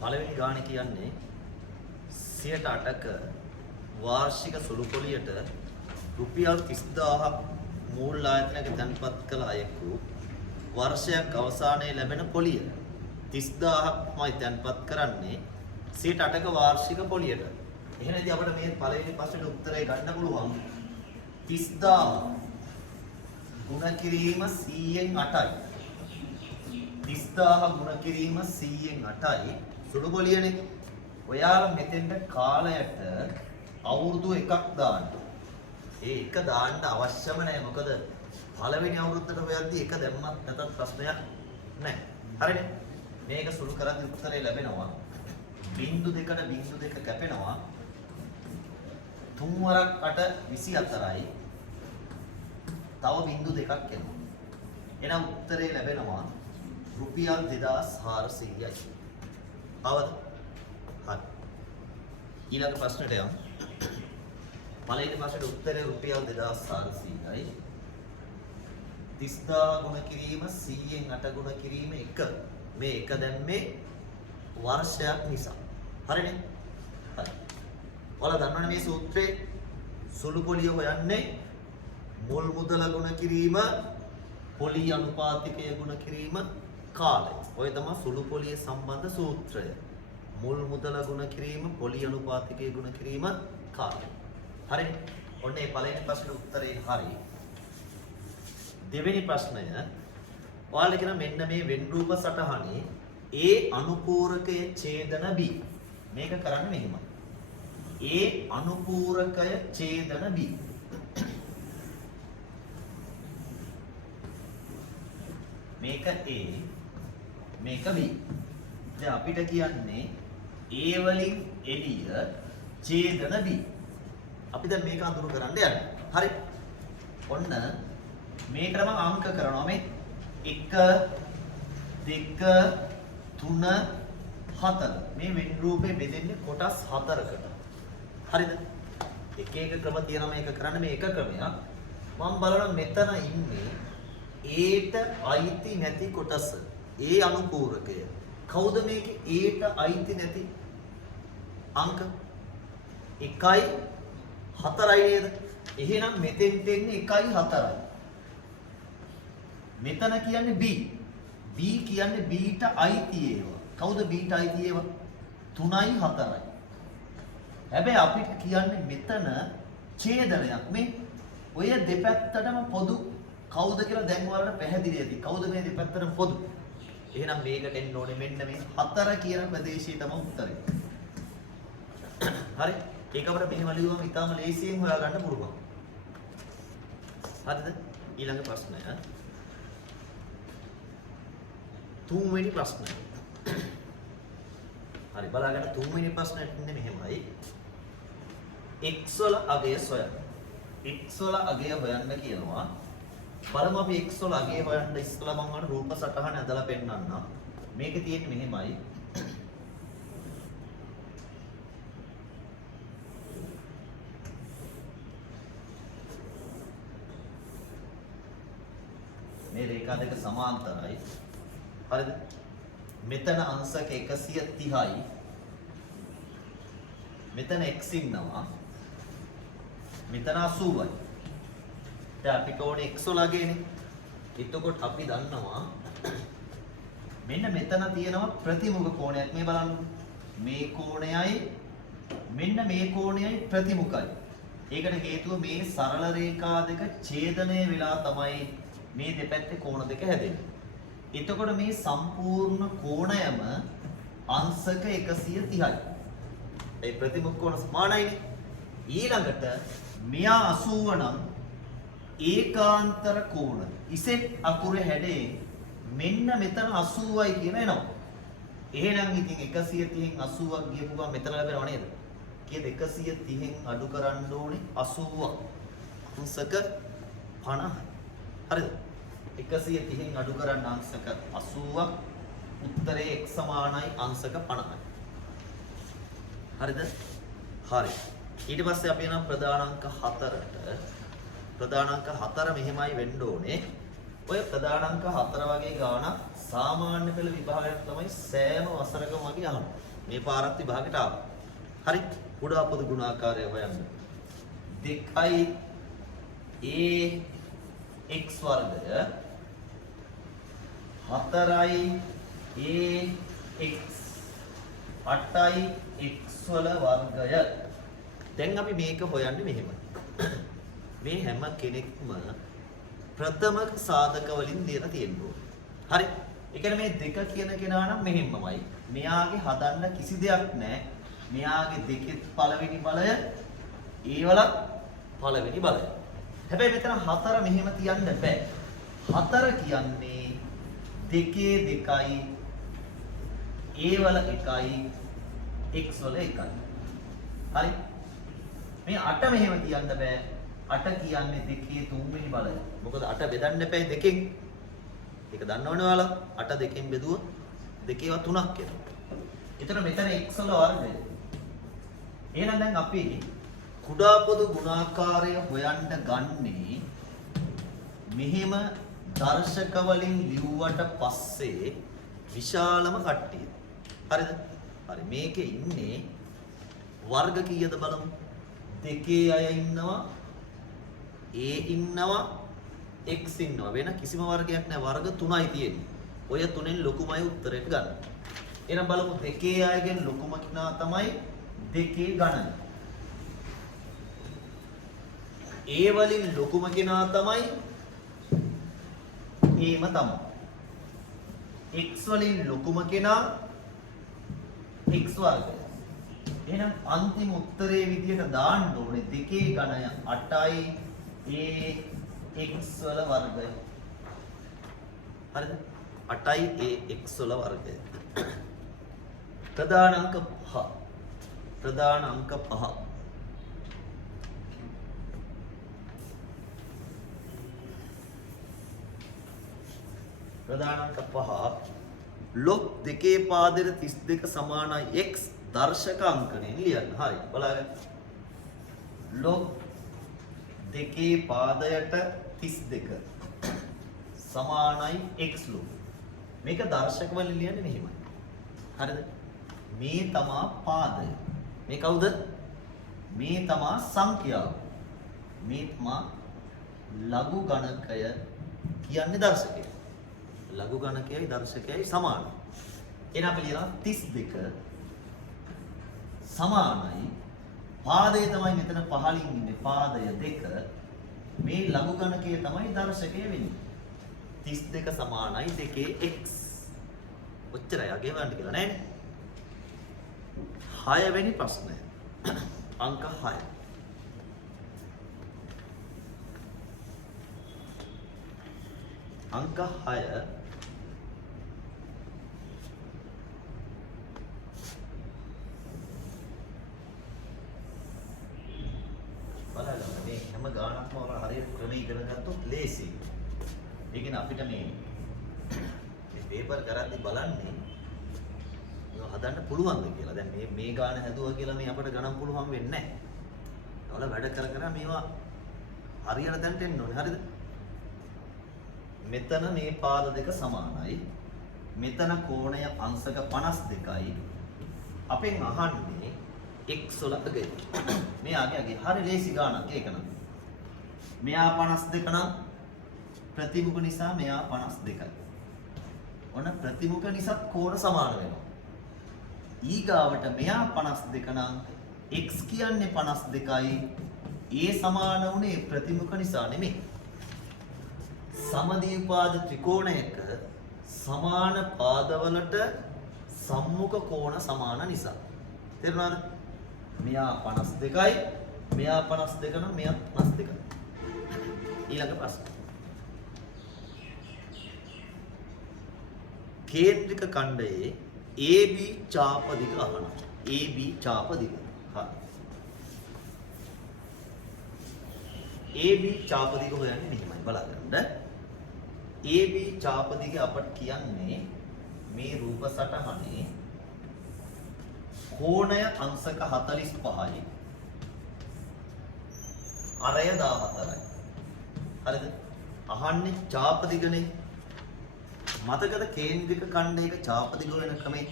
පළවෙනි ගාණ කියන්නේ 108ක වාර්ෂික සුළු පොලියට රුපියල් 30000ක් මූල්‍ය ආයතනයක තැන්පත් කළ අයෙකු වර්ෂයක් අවසානයේ ලැබෙන පොලිය 30000ක්මයි තැන්පත් කරන්නේ 108ක වාර්ෂික පොලියට. එහෙනම් අපිට මේ පළවෙනි ප්‍රශ්නෙට උත්තරය ගන්න පුළුවන් 30000 ගුණ කිරීම 100න් 8යි. 30000 ගුණ කිරීම 100න් 8යි සුළු පොලියනේ. ඔයාලා මෙතෙන්ට කාලයට අවුරුදු එකක් දාන්න. ඒ එක දාන්න අවශ්‍යම නැහැ. මොකද පළවෙනි අවුරුද්දට හොයද්දී එක දැම්මත් නැතත් ප්‍රශ්නයක් නැහැ. හරිනේ? මේක සුළු කරද්දී උත්තරේ ලැබෙනවා. බිංදු දෙකට බිංදු දෙක කැපෙනවා. 3 වරක් 8 24යි. තව බිංදු දෙකක් එනවා. එහෙනම් උත්තරේ ලැබෙනවා රුපියල් 2400යි. අවද? හරි. ඊළඟ ප්‍රශ්නෙට යමු. පළවෙනි ප්‍රශ්නෙට උත්තරේ රුපියල් 2400යි. 30000 ගුණ කිරීම 100න් 8 ගුණ කිරීම 1. මේ 1 දැම්මේ වර්ෂයක් නිසා. හරිනේ? හරි. ඔයාලා දන්නවනේ මේ සූත්‍රේ සුළු පොලිය හොයන්නේ මුල් මුදල ගුණ කිරීම පොලි අනුපාතිකය ගුණ කිරීම කාලය. ඔය තමයි සුළු පොලිය සම්බන්ධ සූත්‍රය. මුල් මුදල ගුණ කිරීම පොලි අනුපාතිකය ගුණ කිරීම කාලය. හරිනේ? ඔන්න ඒ පළවෙනි ප්‍රශ්නේ උත්තරේ හරි. දෙවෙනි ප්‍රශ්නය ඔයාලා කියන මෙන්න මේ වෙන් රූප සටහනේ A අනුපූරකයේ ඡේදන B. මේක කරන්නේ මෙහෙමයි. A අනුපූරකය ඡේදන B. මේක A මේක B. දැන් අපිට කියන්නේ A වලින් එළිය ඡේදන B. අපි දැන් මේක අඳුරු කරන්න යන්නේ. හරි. ඔන්න මේකට මම අංක කරනවා මේ 1 2 3 4. මේ වෙන් රූපේ බෙදෙන්නේ කොටස් 4කට. හරිද? එක එක ක්‍රම තියෙනවා මේක කරන්න. මේ එක ක්‍රමයක්. මම බලනවා මෙතන ඉන්නේ Aට අයිති නැති කොටස. A අනුපූරකය. කවුද මේකේ Aට අයිති නැති අංක? 1යි 4යි නේද? එහෙනම් මෙතෙන්ට එන්නේ 1යි 4යි. මෙතන කියන්නේ B. B කියන්නේ Bට අයිති ඒවා. කවුද Bට අයිති ඒවා? 3යි 4යි. හැබැයි අපිට කියන්නේ මෙතන ඡේදනයක්. මේ ඔය දෙපැත්තටම පොදු කවුද කියලා දැන් ඔයාලට පැහැදිලි ඇති. කවුද මේ දෙපැත්තටම පොදු? එහෙනම් මේකට එන්න ඕනේ මෙන්න මේ 4 කියන ප්‍රදේශය තමයි උත්තරේ. හරි? ඒක අපිට මෙහෙම ලියුවම ඉතාලම ලේසියෙන් හොයාගන්න පුළුවන්. හරිද? ඊළඟ ප්‍රශ්නය. තුන්වෙනි ප්‍රශ්නය. හරි බලන්න තුන්වෙනි ප්‍රශ්නෙට ඉන්නේ මෙහෙමයි. x වල අගය සොයන්න. x වල අගය හොයන්න කියනවා. බලමු අපි x වල අගය හොයන්න ඉස්සලා මම ඔයාලට රූප සටහන ඇදලා පෙන්නන්නම්. මේකේ තියෙන්නේ මෙහෙමයි. මේ රේඛා දෙක සමාන්තරයි. හරිද? මෙතන අංශක 130යි. මෙතන x ඉන්නවා. මෙතන 80යි. දැන් අපිට ඕනේ x වල අගයනේ. එතකොට අපි දන්නවා මෙන්න මෙතන තියෙනවා ප්‍රතිමුඛ කෝණයක්. මේ බලන්න. මේ කෝණයයි මෙන්න මේ කෝණයයි ප්‍රතිමුඛයි. ඒකට හේතුව මේ සරල රේඛා දෙක ඡේදනය වෙලා තමයි මේ දෙපැත්තේ කෝණ දෙක හැදෙන්නේ. එතකොට මේ සම්පූර්ණ කෝණයම අංශක 130යි. ඒ ප්‍රතිමුඛ කෝණ සමානයිනේ. ඊළඟට මෙයා 80 නම් ඒකාන්තර කෝණ ඉසෙට් අකුරේ හැඩේ මෙන්න මෙතන 80යි කියන එනවා. එහෙනම් ඉතින් 130න් 80ක් ගියපු ගමන් මෙතන ලැබෙනව නේද? කීයද 130න් අඩු කරන්න ඕනේ 80ක්. අංශක 50යි. හරිද? 130න් අඩු කරන්න අංශක 80ක්. උත්තරේ x සමානයි අංශක 50යි. හරිද? හරි. ඊට පස්සේ අපි යනවා ප්‍රධානාංක 4ට. ප්‍රධානාංක 4 මෙහෙමයි වෙන්න ඕනේ. ඔය ප්‍රධාන අංක 4 වගේ ගාන සාමාන්‍ය පෙළ විභාගයක් තමයි සෑම වසරකම වගේ අහනවා. මේ පාරත් විභාගෙට ආවා. හරි. කුඩා පොදු ගුණාකාරය හොයන්න. 2යි ax වර්ගය 4යි ax 8යි x වල වර්ගය. දැන් අපි මේක හොයන්නේ මෙහෙමයි. මේ හැම කෙනෙක්ම ප්‍රථම සාධක වලින් දීලා තියෙනවා. හරි. ඒ කියන්නේ මේ දෙක කියන කෙනා නම් මෙහෙමමයි. මෙයාගේ හදන්න කිසි දෙයක් නැහැ. මෙයාගේ දෙකේ පළවෙනි බලය ඒ වලත් පළවෙනි බලය. හැබැයි මෙතන 4 මෙහෙම තියන්න බෑ. 4 කියන්නේ දෙකේ 2යි ඒ වල 1යි x වල 1යි. හරි. මේ 8 මෙහෙම තියන්න බෑ. 8 කියන්නේ දෙකේ 3 වෙනි බලය. මොකද 8 බෙදන්න එපා දෙකෙන්. ඒක දන්නවනේ ඔයාලා. 8 දෙකෙන් බෙදුවොත් දෙකේව 3ක් එනවා. එතන මෙතන x වල වර්ගය. එහෙනම් දැන් අපි කුඩා පොදු ගුණාකාරය හොයන්න ගන්නේ මෙහෙම දර්ශක වලින් ලිව්වට පස්සේ විශාලම කට්ටිය. හරිද? හරි. මේකේ ඉන්නේ වර්ග කීයද බලමු. දෙකේ අය ඉන්නවා a ඉන්නවා x ඉන්නවා. වෙන කිසිම වර්ගයක් නැහැ. වර්ග 3යි තියෙන්නේ. ඔය තුනෙන් ලොකුමයි උත්තරයට ගන්න. එහෙනම් බලමු දෙකේ අයගෙන් ලොකුම කෙනා තමයි දෙකේ ගණන. a වලින් ලොකුම කෙනා තමයි a ම තමයි. x වලින් ලොකුම කෙනා x වර්ගය. එහෙනම් අන්තිම උත්තරේ විදියට දාන්න ඕනේ දෙකේ ගණය 8යි a x වල වර්ගය. හරිද? 8යි a x වල වර්ගය. ප්‍රධාන අංක 5. ප්‍රධාන අංක 5. ප්‍රධාන අංක 5 log දෙකේ පාදයට 32 සමානයි x දර්ශක අංකණයෙන් ලියන්න. හරි. බලන්න. log දෙකේ පාදයට 32 සමානයි x log. මේක දර්ශක වලින් ලියන්නේ මෙහෙමයි. හරිද? මේ තමා පාදය. මේ කවුද? මේ තමා සංඛ්‍යාව. මේ තමා ලඝු ගණකය කියන්නේ දර්ශකය. ලඝු ගණකයයි දර්ශකයයි සමානයි. එහෙනම් අපි ලියනවා 32 සමානයි පාදය තමයි මෙතන පහලින් ඉන්නේ පාදය 2 මේ ලඝු ගණකය තමයි දර්ශකය වෙන්නේ. 32 සමානයි 2 x. ඔච්චරයි අගේ වන්න කියලා නෑනේ. 6 වෙනි ප්‍රශ්නය. අංක 6. අංක 6 බලන්න මේ හැම ගානක්ම ඔයාලා හරියට ක්‍රම ඉගෙන ගත්තොත් ලේසි. ඒ කියන්නේ අපිට මේ පේපර් කරද්දි බලන්නේ මේවා හදන්න පුළුවන්ද කියලා. දැන් මේ ගාන හැදුවා කියලා මේ අපිට ගණන් පුළුවන් වෙන්නේ නැහැ. ඔයාලා වැඩ කර කර මේවා හරියට දැන්ට එන්න ඕනේ. හරිද? මෙතන මේ පාද දෙක සමානයි. මෙතන කෝණය අංශක 52යි. අපෙන් අහන්නේ x වල අගය. මෙයාගේ අගය හරි ලේසි ගානක් ඒක නම්. මෙයා 52 නම් ප්‍රතිමුඛ නිසා මෙයා 52යි. ඔන්න ප්‍රතිමුඛ නිසා කෝණ සමාන වෙනවා. ඊගාවට මෙයා 52 නම් x කියන්නේ 52යි. ඒ සමාන වුණේ ප්‍රතිමුඛ නිසා නෙමෙයි. සමද්විපාද ත්‍රිකෝණයක සමාන පාදවලට සම්මුඛ කෝණ සමාන නිසා. තේරුණාද? මෙයා 52යි, මෙයා 52 නම් මෙයා 52යි. ඊළඟ ප්‍රශ්න. කේන්ද්‍රික ඛණ්ඩයේ AB චාප දිග අහනවා. AB චාප දිග. හරි. AB චාප දිග හොයන්නේ මෙහෙමයි බලන්න. AB චාප දිග අපට කියන්නේ මේ රූප සටහනේ කෝණය අංශක 45යි. අරය 14යි. හරිද? අහන්නේ චාප දිගනේ. මතකද කේන්ද්‍රික ඛණ්ඩයක චාප දිග වෙන ක්‍රමේ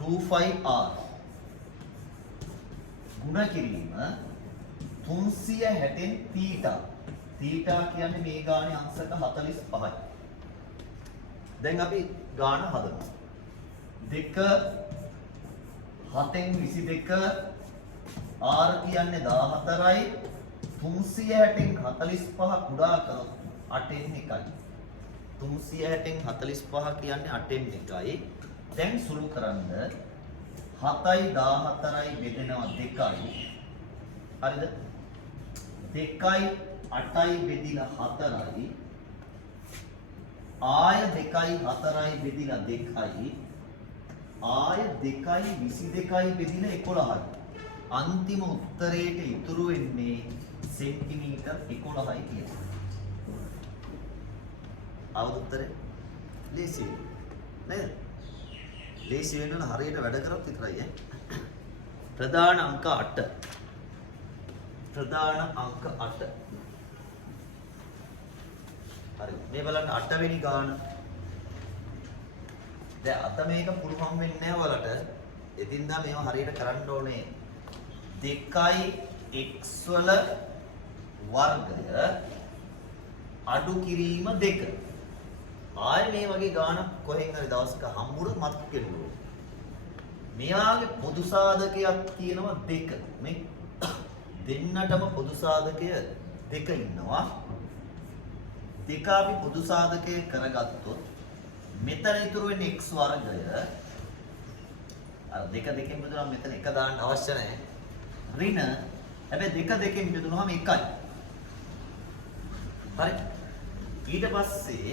25R ගුණ කිරීම 360න් තීටා. තීටා කියන්නේ මේ ගානේ අංශක 45යි. දැන් අපි ගාන හදමු. 2 7න් 22 R කියන්නේ 14යි 360න් 45 කුඩා කරොත් 8න් 1යි. 360න් 45 කියන්නේ 8න් 1යි. දැන් සුළු කරන්න 7යි 14යි බෙදෙනවා 2යි. හරිද? 2යි 8යි බෙදිලා 4යි. ආය 2යි 4යි බෙදිලා 2යි. ආය 2යි 22යි බෙදිලා 11යි. අන්තිම උත්තරයට ඉතුරු වෙන්නේ සෙන්ටිමීටර් 11යි කියලා. අවුත් උත්තරේ ලේසි නේද? ලේසි වෙන්න හරියට වැඩ කරොත් විතරයි ඈ. ප්‍රධාන අංක 8. ප්‍රධාන අංක 8. හරි. මේ බලන්න 8 වෙනි ගාන. දැන් අත මේක පුළුවන් වෙන්නේ නැහැ ඔයාලට. එදින්දා මේව හරියට කරන්න ඕනේ. 2යි x වල වර්ගය අඩු කිරීම 2. ආයේ මේ වගේ ගානක් කොහෙන් හරි දවසක හම්බුනොත් මතක කෙරුවෝ. මෙයාගේ පොදු සාධකයක් කියනවා 2. මේ දෙන්නටම පොදු සාධකය 2 ඉන්නවා. 2 අපි පොදු සාධකය කරගත්තොත් මෙතන ඉතුරු වෙන්නේ x වර්ගය. අර 2 දෙකෙන් බෙදුනම මෙතන 1 දාන්න අවශ්‍ය නැහැ. ඍණ හැබැයි 2 දෙකෙන් බෙදුනහම 1යි. හරි. ඊට පස්සේ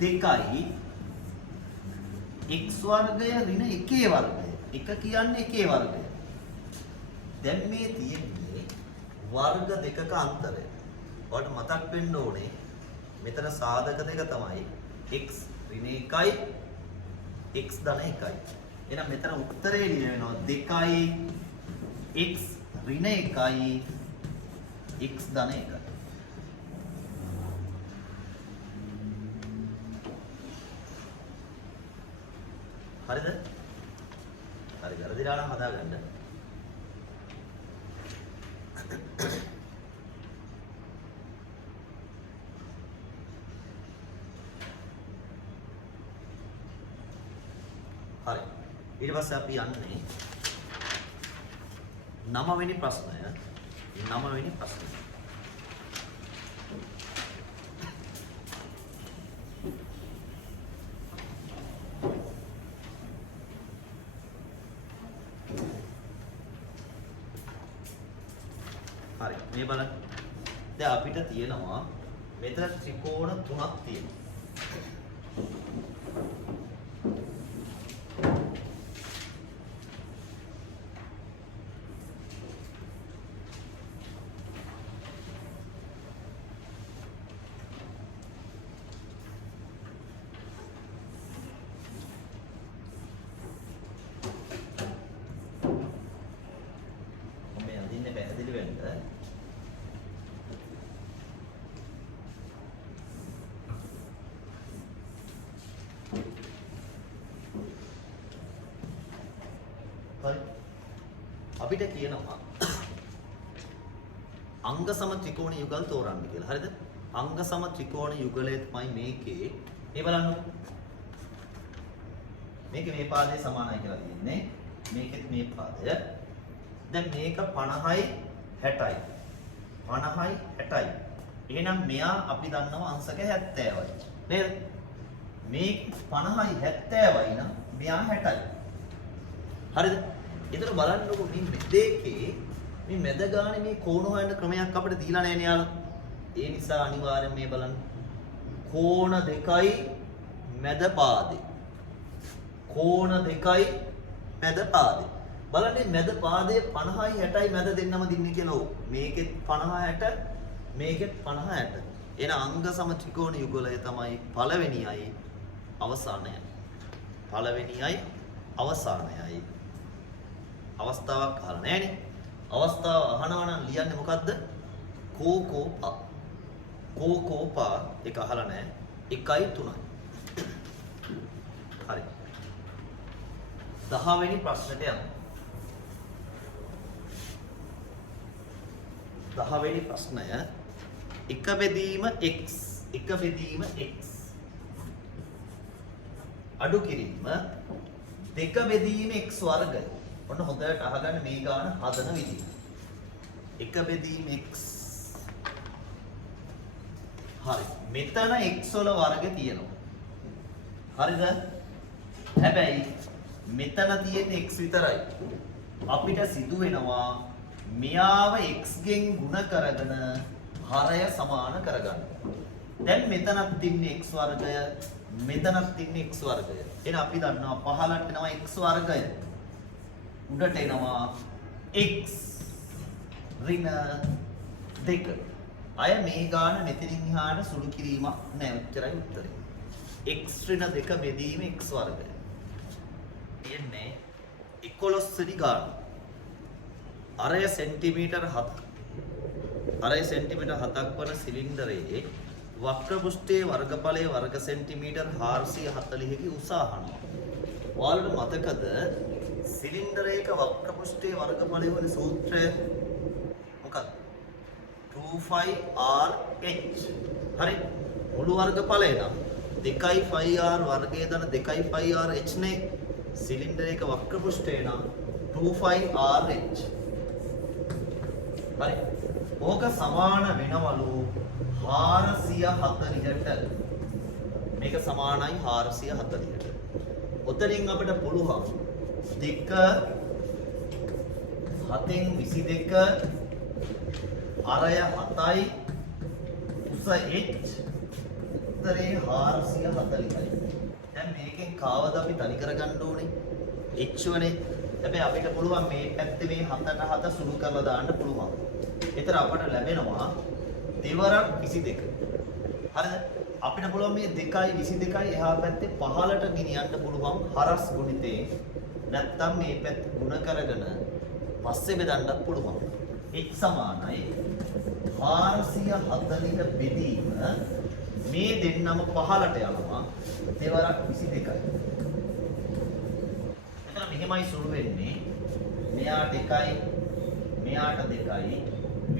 2යි x වර්ගය ඍණ 1 වර්ගය. 1 කියන්නේ 1 වර්ගය. දැන් මේ තියෙන්නේ වර්ග දෙකක අන්තරය. ඔයාලට මතක් වෙන්න ඕනේ මෙතන සාධක දෙක තමයි x ඍණ 1යි x ධන 1යි. එහෙනම් මෙතන උත්තරේ ලියවෙනවා 2යි x ඍණ 1යි x ධන 1යි. හරිද? හරි වැරදිලා නම් හදාගන්න. හරි. ඊට පස්සේ අපි යන්නේ 9 වෙනි ප්‍රශ්නය. 9 වෙනි ප්‍රශ්නය. හරි. මේ බලන්න. දැන් අපිට තියෙනවා මෙතන ත්‍රිකෝණ 3ක් තියෙනවා. අපිට කියනවා අංග සම ත්‍රිකෝණ යුගල් තෝරන්න කියලා. හරිද? අංග සම ත්‍රිකෝණ යුගලය තමයි මේකේ. මේ බලන්නකො. මේකේ මේ පාදයේ සමානයි කියලා තියෙන්නේ. මේකෙත් මේ පාදය. දැන් මේක 50යි 60යි. 50යි 60යි. එහෙනම් මෙයා අපි දන්නවා අංශක 70යි. නේද? මේක 50යි 70යි නම් මෙයා 60යි. හරිද? එතන බලන්නකො මේ දෙකේ මේ මැද ගානේ මේ කෝණ හොයන්න ක්‍රමයක් අපිට දීලා නැහැ නේ යාළුවා. ඒ නිසා අනිවාර්යෙන් මේ බලන්න. කෝණ දෙකයි මැද පාදේ. කෝණ දෙකයි මැද පාදේ. බලන්න මැද පාදේ 50යි 60යි මැද දෙන්නම දින්නේ කියලා ඕ. මේකෙත් 50 60 මේකෙත් 50 60. එන අංග සම ත්‍රිකෝණ යුගලය තමයි පළවෙනියයි අවසානයයි. පළවෙනියයි අවසානයයි. අවස්ථාවක් අහලා නැහැනේ. අවස්ථාව අහනවා නම් ලියන්නේ මොකද්ද? කෝ කෝ ප. කෝපා එක අහලා නැහැ. 1යි 3යි. හරි. 10 වෙනි ප්‍රශ්නට යමු. 10 වෙනි ප්‍රශ්නය එක බෙදීම x අඩු කිරීම දෙක බෙදීම x වර්ගය. ඔන්න හොඳට අහගන්න මේ ගාන හදන විදිහ. එක බෙදීම x. හරි. මෙතන x වල වර්ග තියෙනවා. හරිද? හැබැයි මෙතන තියෙන x විතරයි. අපිට සිදු වෙනවා මෙයාව x ගෙන් ගුණ කරගෙන හරය සමාන කරගන්න. දැන් මෙතනත් ඉන්නේ x වර්ගය, මෙතනත් ඉන්නේ x වර්ගය. එහෙනම් අපි දන්නවා පහළට එනවා x වර්ගය. උඩට එනවා x ඍණ 2. අය මේ ගාන මෙතනින් එහාට සුළු කිරීමක් නැහැ. උත්තරයි උත්තරේ. x ඍණ 2 බෙදීම x වර්ගය. එන්නේ 11 වෙනි ගාන. අරය සෙන්ටිමීටර් 7ක්. අරය සෙන්ටිමීටර් 7ක් වන සිලින්ඩරයේ වක්‍ර පෘෂ්ඨයේ වර්ගඵලය වර්ග සෙන්ටිමීටර් 440කි උස අහනවා. ඔයාලට මතකද සිලින්ඩරයක වක්‍ර පෘෂ්ඨයේ වර්ගඵලය වන සූත්‍රය මොකක්ද? 2πr/h. හරි. මුළු වර්ගඵලය නම් 2πr වර්ගය දන 2πr/h නේ. සිලින්ඩරයක වක්‍ර පෘෂ්ඨය නම් 2πr/h. හරි. ඕක සමාන වෙනවලු 440ට. මේක සමානයි 440ට. ඔතනින් අපිට පුළුවන් 2 7න් 22 අරය 7යි උස h උත්තරේ 440යි. දැන් මේකෙන් කාවද අපි තනි කරගන්න ඕනේ? h වනේ. හැබැයි අපිට පුළුවන් මේ පැත්තේ මේ 7 සුළු කරලා දාන්න පුළුවන්. ඒතර අපට ලැබෙනවා දෙවරක් 22. හරිද? අපිට පුළුවන් මේ 2යි 22යි එහා පැත්තේ 15ට ගෙනියන්න පුළුවන් හරස් ගුණිතේ. නැත්තම් මේ පැත්ත ගුණ කරගෙන පස්සේ බෙදන්නත් පුළුවන්. h සමානයි 440ට බෙදීම මේ දෙන්නම 15ට යනවා දෙවරක් 22යි. එතන මෙහෙමයි සුළු වෙන්නේ. මෙයාට 1යි මෙයාට 2යි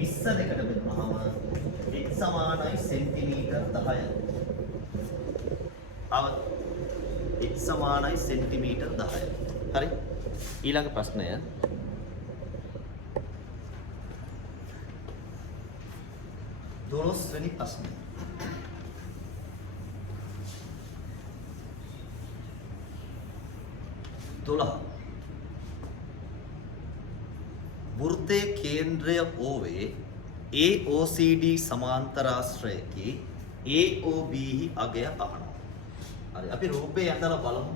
20 දෙකට බෙදුනහම h සමානයි සෙන්ටිමීටර් 10යි. h සමානයි සෙන්ටිමීටර් 10යි. හරි. ඊළඟ ප්‍රශ්නය. වෙනි ප්‍රශ්නය. වෘත්තයේ කේන්ද්‍රය ඕවේ AOCD සමාන්තරාශ්‍රයකි AOB හි අගය අහනවා. හරි අපි රූපේ ඇඳලා බලමු.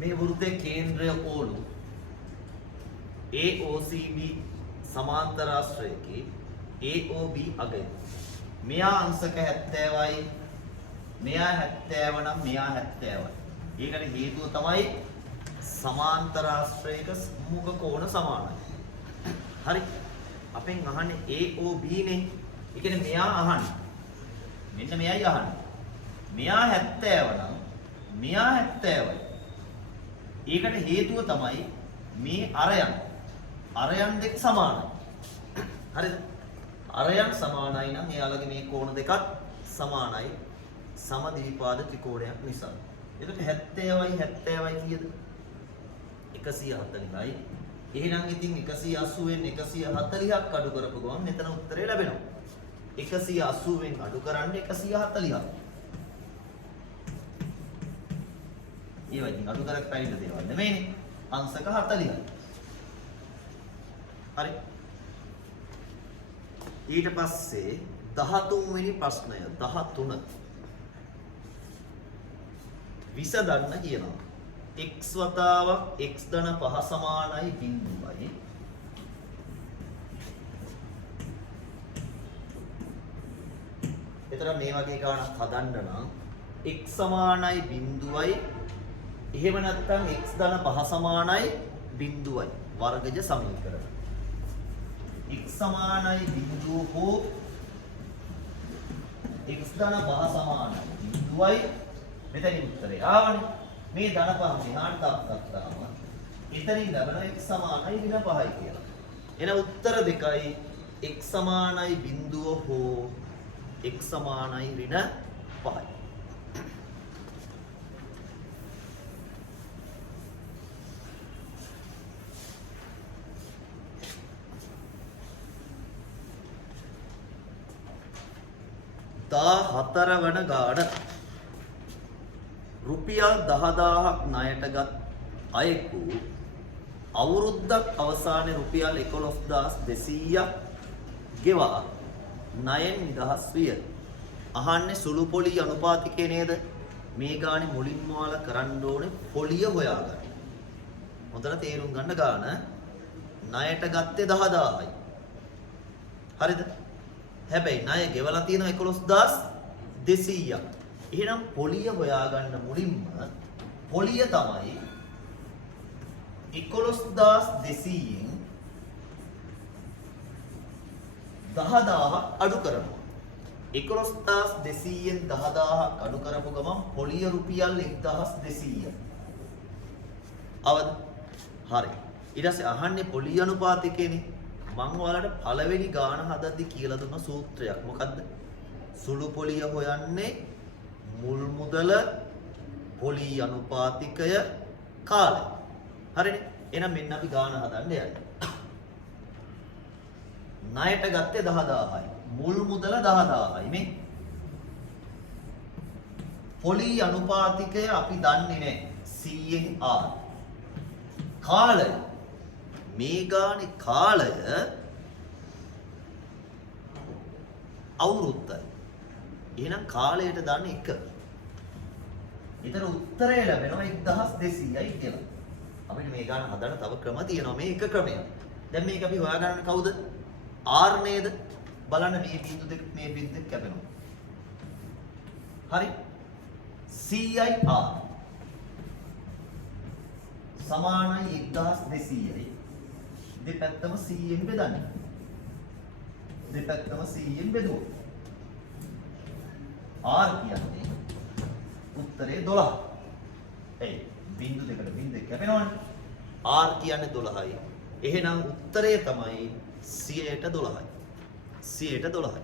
මේ වෘත්තයේ කේන්ද්‍රය ඕලු AOCB සමාන්තරාශ්‍රයකි AOB අගය. මෙයා අංශක 70යි මෙයා 70 නම් මෙයා 70යි. ඒකට හේතුව තමයි සමාන්තරාශ්‍රයක මුඛ කෝණ සමානයි. හරි. අපෙන් අහන්නේ AOB නේ. ඒ කියන්නේ මෙයා අහන්නේ. මෙන්න මෙයයි අහන්නේ. මෙයා 70 නම් මෙයා 70යි. ඒකට හේතුව තමයි මේ අරයන් දෙක සමානයි. හරිද? අරයන් සමානයි නම් එයාලගේ මේ කෝණ දෙකත් සමානයි සමද්විපාද ත්‍රිකෝණයක් නිසා. එතකොට 70යි 70යි කීයද? 140යි. එහෙනම් ඉතින් 180 න් 140ක් අඩු කරපු ගමන් මෙතන උත්තරේ ලැබෙනවා. 180 න් අඩු කරන්නේ 140ක්. ඒවා ඉතින් අඩු කරක් පැයිද දේවල් නෙමෙයිනේ. අංශක 40යි. හරි. ඊට පස්සේ 13 වෙනි ප්‍රශ්නය 13 විසඳන්න කියනවා. x වතාවක් x ධන 5 සමානයි 0යි එතන මේ වගේ ගානක් හදන්න නම් x සමානයි 0යි එහෙම නැත්නම් x ධන 5 සමානයි 0යි වර්ගජ සමීකරණ. x සමානයි 0 හෝ x ධන 5 සමානයි 0යි මෙතනින් උත්තරේ ආවනේ. මේ ධන පහ මෙහාට දාගත්තාම එතනින් ලැබෙන x සමානයි ඍණ 5යි කියලා. එන උත්තර දෙකයි x සමානයි 0 හෝ x සමානයි ඍණ 5යි. තා 4 වන ගාන රුපියල් 10000ක් ණයට ගත් අයෙකු අවුරුද්දක් අවසානයේ රුපියල් 11200ක් ගෙවා ණයෙන් නිදහස් විය. අහන්නේ සුළු පොලි අනුපාතිකේ නේද? මේ ගානේ මුලින්ම ඔයාලා කරන්න ඕනේ පොලිය හොයාගන්න. හොඳට තේරුම් ගන්න ගාන ණයට ගත්තේ 10000යි. හරිද? හැබැයි ණය ගෙවලා තියෙනවා 11200ක්. එහෙනම් පොලිය හොයාගන්න මුලින්ම පොලිය තමයි 11200න් 10000ක් අඩු කරනවා. 11200න් 10000ක් අඩු කරපු ගමන් පොලිය රුපියල් 1200යි. අවද? හරි. ඊට පස්සේ අහන්නේ පොලිය අනුපාතිකේනේ. මම ඔයාලට පළවෙනි ගාන හදද්දි කියලා දුන්න සූත්‍රයක්. මොකද්ද? සුළු පොලිය හොයන්නේ මුල් මුදල පොලි අනුපාතිකය කාලය. හරිනේ? එහෙනම් මෙන්න අපි ගාන හදන්න යන්නේ. ණයට ගත්තේ 10000යි. මුල් මුදල 10000යි මේ. පොලි අනුපාතිකය අපි දන්නේ නැහැ. 100න් R. කාලය මේ ගානේ කාලය අවුරුද්දයි. එහෙනම් කාලයට දාන්නේ 1. ඊතර උත්තරය ලැබෙනවා 1200යි කියලා. අපිට මේ ගාන හදන්න තව ක්‍රම තියෙනවා. මේ එක ක්‍රමයක්. දැන් මේක අපි හොයාගන්න කවුද? R නේද? බලන්න මේ බිංදු දෙක මේ බිංදු දෙක කැපෙනවා. හරි? CI R සමානයි 1200යි. දෙපැත්තම 100ෙන් බෙදන්න. දෙපැත්තම 100ෙන් බෙදුවොත් R කියන්නේ උත්තරේ 12. එයි බිංදු දෙකට බිංදු දෙක කැපෙනවනේ. R කියන්නේ 12යි. එහෙනම් උත්තරය තමයි 100ට 12යි. 100ට 12යි.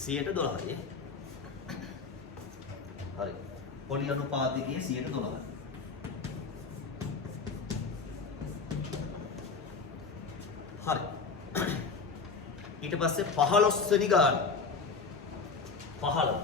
සියයට 12යි. හරි. පොලි අනුපාතිකයේ 112යි. හරි. ඊට පස්සේ 15 වෙනි ගාන. 15.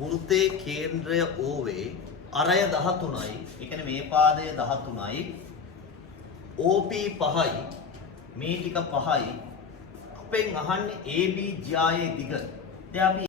වෘත්තයේ කේන්ද්‍රය Oවේ අරය 13යි. ඒ කියන්නේ මේ පාදය 13යි. OP 5යි. මේ ටික 5යි. අපෙන් අහන්නේ AB ජ්‍යායේ දිග. දැන් අපි